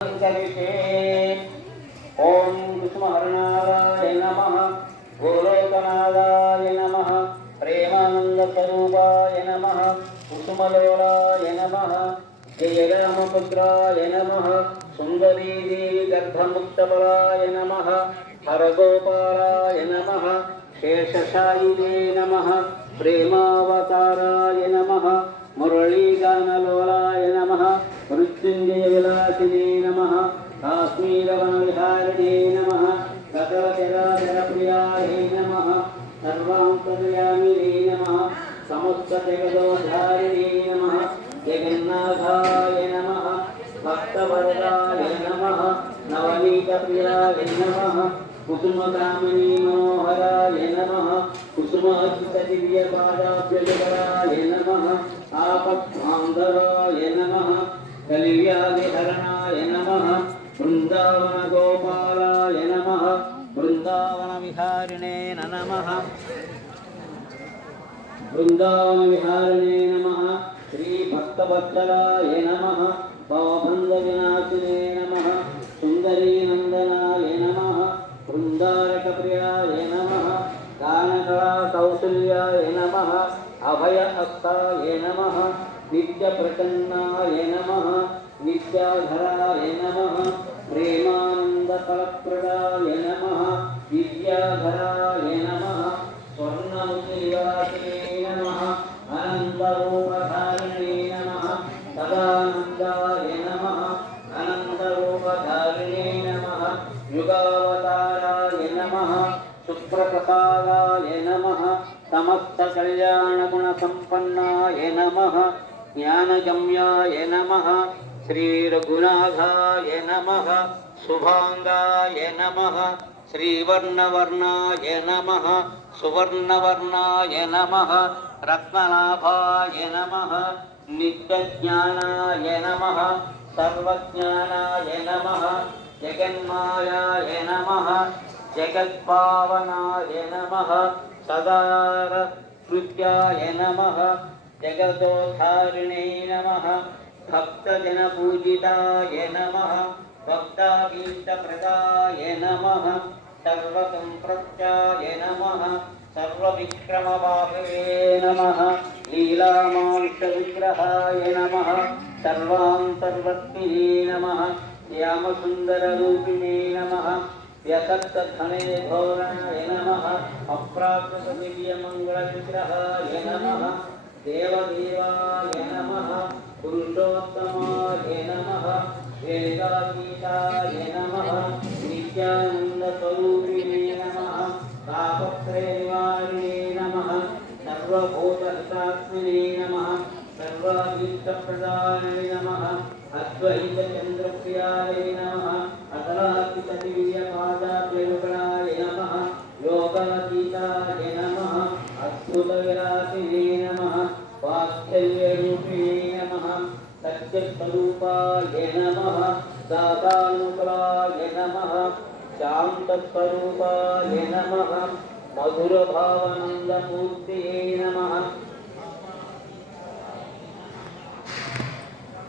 सविषे ॐ कुसुमहरणादाय नमः गोलोकनादाय नमः प्रेमानन्दस्वरूपाय नमः कुसुमलोलाय नमः जयरामपुत्राय नमः सुन्दरीदेवी गर्भमुक्तबलाय नमः हरगोपालाय नमः शेषशायिने नमः प्रेमावताराय नमः మురళీగానలోలాయ నమ. మృత్యుంజయ విలాసినే నమ. కాశ్మీరవనవిహారిణే నమ. గతవచరాచరప్రియాయే నమ. సర్వాంతర్యామినే నమ. సముద్రజగదోధారిణే నమ. జగన్నాథాయ నమ. భక్తవరదాయ నమ. నవనీతప్రియాయ నమ. కుసుమకామినీ మనోహరాయ నమ. కుసుమాజిత దివ్యపాదాభ్యజరాయ నమ. ఆపద్ధాంధరాయ నమ కలివ్యాధిహరణాయ నమ బృందావన గోపాలాయ నమ బృందావన విహారిణే నమ. బృందావన విహారిణే నమ శ్రీ భక్తవత్సలాయ अभय हस्ताय नमः नित्यप्रसन्नाय नमः नित्याधराय नमः प्रेमानन्दफलप्रदाय नमः विद्याधराय नमः स्वर्णमुखिनिवासिने नमः अनन्तरूपधारिणे सुप्रप्रसादाय नमः समस्तकल्याणगुणसम्पन्नाय नमः ज्ञानगम्याय नमः श्रीरघुनाथाय नमः शुभाङ्गाय नमः श्रीवर्णवर्णाय नमः सुवर्णवर्णाय नमः रत्ननाभाय नमः नित्यज्ञानाय नमः सर्वज्ञानाय नमः जगन्मायाय नमः जगत्पावनाय नमः। सदारकृत्याय नमः। जगदोद्धारिणे नमः। भक्तजनपूजिताय नमः। भक्ताभीष्टप्रदाय नमः। सर्वसम्प्रत्याय नमः। सर्वविक्रमबाहवे नमः। लीलामांसविग्रहाय नमः। सर्वान्तर्वर्तिने नमः। श्यामसुन्दररूपिणे नमः व्यसक्तधने धोरणाय नमः। अप्राकृतदिव्यमङ्गलविग्रहाय नमः। देवदेवाय नमः। पुरुषोत्तमाय नमः। वेदातीताय नमः। नित्यानन्दस्वरूपिणे नमः। तापत्रयनिवारिणे नमः। सर्वभूतहितात्मिने नमः। सर्वाभीष्टप्रदाय नमः। अद्वैतचन्द्रप्रियाय नमः। अद्भुतविलासिने नमः वात्सल्यरूपिणे नमः सत्यस्वरूपाय नमः दातानुकलाय नमः शान्तस्वरूपाय नमः मधुरभावानन्दमूर्तये नमः।